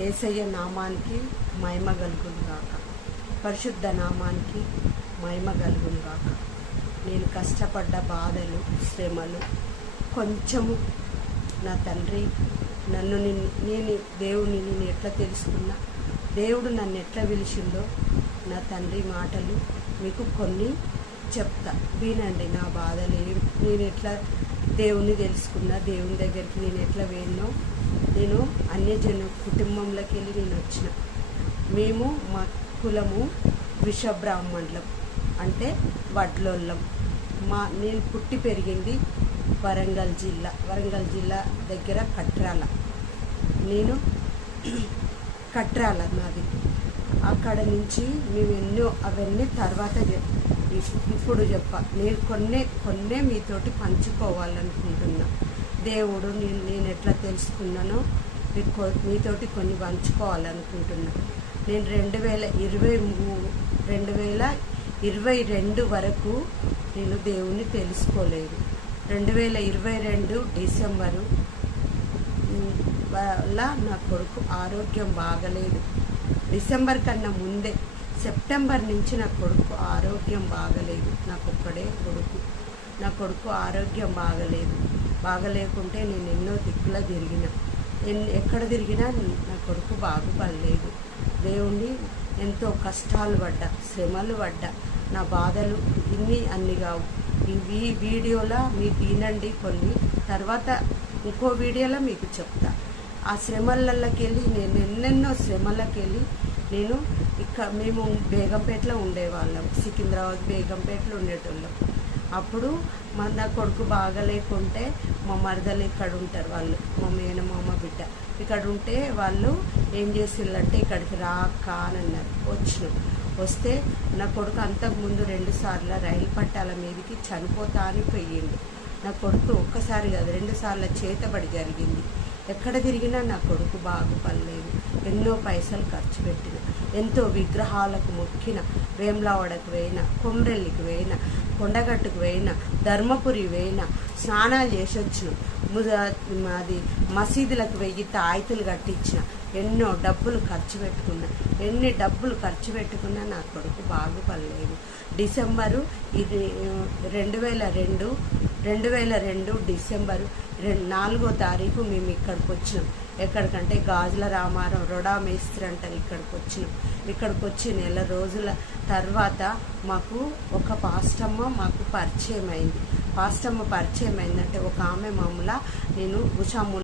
యేసయ్య నామానికి మహిమ కలుగును గాక. పరిశుద్ధ నామానికి మహిమ కలుగును గాక. నేను కష్టపడ్డ బాధలు, శ్రమలు కొంచెము నా తండ్రి నన్ను నేను దేవుని నేను ఎట్లా తెలుసుకున్నా, దేవుడు నన్ను ఎట్లా పిలిచిందో నా తండ్రి మాటలు మీకు కొన్ని చెప్తా, వినండి. నా బాధలు నేను ఎట్లా దేవుని తెలుసుకున్నా, దేవుని దగ్గరికి నేను ఎట్లా వెళ్ళినో. నేను అన్యజన కుటుంబంలోకి వెళ్ళి నేను వచ్చిన. మేము మా కులము విషబ్రాహ్మణులం, అంటే వడ్లోళ్ళం. నేను పుట్టి పెరిగింది వరంగల్ జిల్లా దగ్గర కట్రాల. నేను కట్రాల నాది. అక్కడ నుంచి మేము అవన్నీ తర్వాత ఇప్పుడు నేను కొన్నే మీతోటి పంచుకోవాలనుకుంటున్నా. దేవుడు నేను ఎట్లా తెలుసుకున్నానో మీతోటి కొన్ని పంచుకోవాలనుకుంటున్నా. నేను 2022 వరకు నేను దేవుణ్ణి తెలుసుకోలేదు. 2022 డిసెంబరు వల్ల నా కొడుకు ఆరోగ్యం బాగలేదు. డిసెంబర్ కన్నా ముందే సెప్టెంబర్ నుంచి నా కొడుకు ఆరోగ్యం బాగలేదు. నాకొక్కడే కొడుకు. నా కొడుకు ఆరోగ్యం బాగలేకుంటే నేను ఎన్నో దిక్కుల తిరిగిన. ఎక్కడ తిరిగినా నా కొడుకు బాగుపడలేదు. దేవుణ్ణి ఎంతో కష్టాలు పడ్డా, శ్రమలు పడ్డా. నా బాధలు అన్ని కావు. ఈ వీడియోలో మీకు వినండి కొన్ని, తర్వాత ఇంకో వీడియోలో మీకు చెప్తా. ఆ శ్రమలకి వెళ్ళి నేను ఎన్నెన్నో శ్రమలకి వెళ్ళి నేను మేము బేగంపేటలో ఉండేవాళ్ళం. సికింద్రాబాద్ బేగంపేటలో ఉండేటోళ్ళం. అప్పుడు నా కొడుకు బాగలేకుంటే మా మరదలు ఇక్కడ ఉంటారు, వాళ్ళు మా మేనమామ బిడ్డ ఇక్కడ ఉంటే వాళ్ళు ఏం చేసిందంటే ఇక్కడికి రాక్క అని అన్నారు. వస్తే నా కొడుకు అంతకుముందు 2 సార్లు రైలు పట్టాల మీదకి చనిపోతా అని పోయిండు. నా కొడుకు ఒక్కసారి కాదు 2 సార్లు చేతబడి జరిగింది. ఎక్కడ తిరిగినా నా కొడుకు బాగుపడలేదు. ఎన్నో పైసలు ఖర్చు పెట్టిన, ఎంతో విగ్రహాలకు మొక్కిన, వేములవాడకు పోయినా, కొమ్రెల్లికి పోయినా, కొండగట్టుకు పోయినా, ధర్మపురి పోయినా, స్నానాలు చేసి వచ్చిన, మాది మసీదులకు వెయ్యి తాయితులు కట్టించిన, ఎన్నో డబ్బులు ఖర్చు పెట్టుకున్నా. ఎన్ని డబ్బులు ఖర్చు పెట్టుకున్నా నా కొడుకు బాగుపడలేదు. డిసెంబరు 2002 డిసెంబరు 4వ తారీఖు మేము ఇక్కడికి వచ్చినాం. ఎక్కడికంటే గాజుల రామారం రొడా మేస్త్రి అంటారు. ఇక్కడికి వచ్చి నెల రోజుల తర్వాత మాకు ఒక పాస్టమ్మ పరిచయం అయింది. పాస్టమ్మ పరిచయం అయిందంటే ఒక ఆమె మామూలు నేను ఉషాము